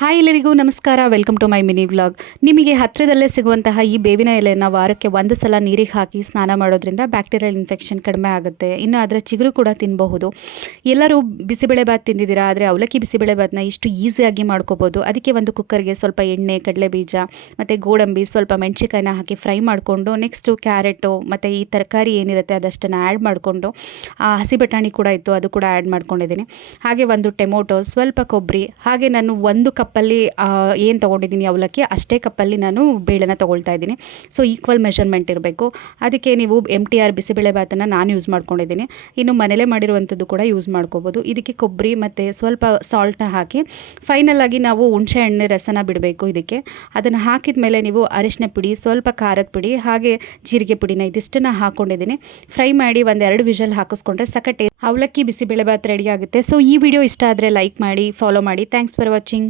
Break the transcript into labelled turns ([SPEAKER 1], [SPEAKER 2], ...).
[SPEAKER 1] Hi ಎಲ್ಲರಿಗೂ ನಮಸ್ಕಾರ. Welcome to my mini vlog ನಿಮಗೆ ಹತ್ತಿರದಲ್ಲೇ ಸಿಗುವಂತಹ ಈ ಬೇವಿನ ಎಲೆಯನ್ನು ವಾರಕ್ಕೆ ಒಂದು ಸಲ ನೀರಿಗೆ ಹಾಕಿ ಸ್ನಾನ ಮಾಡೋದ್ರಿಂದ ಬ್ಯಾಕ್ಟೀರಿಯಲ್ ಇನ್ಫೆಕ್ಷನ್ ಕಡಿಮೆ ಆಗುತ್ತೆ. ಇನ್ನು ಅದರ ಚಿಗುರು ಕೂಡ ತಿನ್ನಬಹುದು ಎಲ್ಲರೂ ಬಿಸಿಬೇಳೆಬಾತ್ ತಿಂದಿದ್ದೀರಾ? ಆದರೆ ಅವಲಕ್ಕಿ ಬಿಸಿಬೇಳೆಬಾತ್ನ ಇಷ್ಟು ಈಸಿಯಾಗಿ ಮಾಡ್ಕೋಬೋದು ಅದಕ್ಕೆ ಒಂದು ಕುಕ್ಕರ್ಗೆ ಸ್ವಲ್ಪ ಎಣ್ಣೆ ಕಡಲೆ ಬೀಜ ಮತ್ತು ಗೋಡಂಬಿ, ಸ್ವಲ್ಪ ಮೆಣಸಿಕಾಯಿನ ಹಾಕಿ ಫ್ರೈ ಮಾಡಿಕೊಂಡು ನೆಕ್ಸ್ಟು ಕ್ಯಾರೆಟು ಮತ್ತು ಈ ತರಕಾರಿ ಏನಿರುತ್ತೆ ಅದಷ್ಟನ್ನು ಆ್ಯಡ್ ಮಾಡಿಕೊಂಡು ಹಸಿ ಬಟಾಣಿ ಕೂಡ ಇತ್ತು, ಅದು ಕೂಡ ಆ್ಯಡ್ ಮಾಡ್ಕೊಂಡಿದ್ದೀನಿ. ಹಾಗೆ ಒಂದು ಟೊಮೊಟೊ, ಸ್ವಲ್ಪ ಕೊಬ್ಬರಿ, ಹಾಗೆ ನಾನು ಒಂದು ಕಪ್ಪಲ್ಲಿ ಏನು ತೊಗೊಂಡಿದ್ದೀನಿ ಅವಲಕ್ಕಿ, ಅಷ್ಟೇ ಕಪ್ಪಲ್ಲಿ ನಾನು ಬೇಳೆನ ತೊಗೊಳ್ತಾ ಇದ್ದೀನಿ. ಸೊ ಈಕ್ವಲ್ ಮೆಷರ್ಮೆಂಟ್ ಇರಬೇಕು. ಅದಕ್ಕೆ ನೀವು ಎಂ ಟಿ ಆರ್ ಬಿಸಿಬೇಳೆ ಭಾತನ್ನು ನಾನು ಯೂಸ್ ಮಾಡ್ಕೊಂಡಿದ್ದೀನಿ. ಇನ್ನು ಮನೇಲೇ ಮಾಡಿರುವಂಥದ್ದು ಕೂಡ ಯೂಸ್ ಮಾಡ್ಕೋಬೋದು. ಇದಕ್ಕೆ ಕೊಬ್ಬರಿ ಮತ್ತು ಸ್ವಲ್ಪ ಸಾಲ್ಟ್ನ ಹಾಕಿ ಫೈನಲ್ ಆಗಿ ನಾವು ಹುಣಸೆ ಹಣ್ಣು ರಸನ ಬಿಡಬೇಕು ಇದಕ್ಕೆ. ಅದನ್ನು ಹಾಕಿದ ಮೇಲೆ ನೀವು ಅರಿಶಿನ ಪುಡಿ, ಸ್ವಲ್ಪ ಖಾರದ ಪುಡಿ, ಹಾಗೆ ಜೀರಿಗೆ ಪುಡಿನ ಇದಿಷ್ಟನ್ನು ಹಾಕ್ಕೊಂಡಿದ್ದೀನಿ ಫ್ರೈ ಮಾಡಿ ಒಂದೆರಡು ವಿಷಲ್ ಹಾಕಿಸ್ಕೊಂಡ್ರೆ ಸಕಟ್ಟೆ ಅವಲಕ್ಕಿ, ಬಿಸಿಬೇಳೆ ಭಾತ್ ರೆಡಿ ಆಗುತ್ತೆ. ಸೊ ಈ ವಿಡಿಯೋ ಇಷ್ಟ ಆದರೆ ಲೈಕ್ ಮಾಡಿ ಫಾಲೋ ಮಾಡಿ. Thanks for watching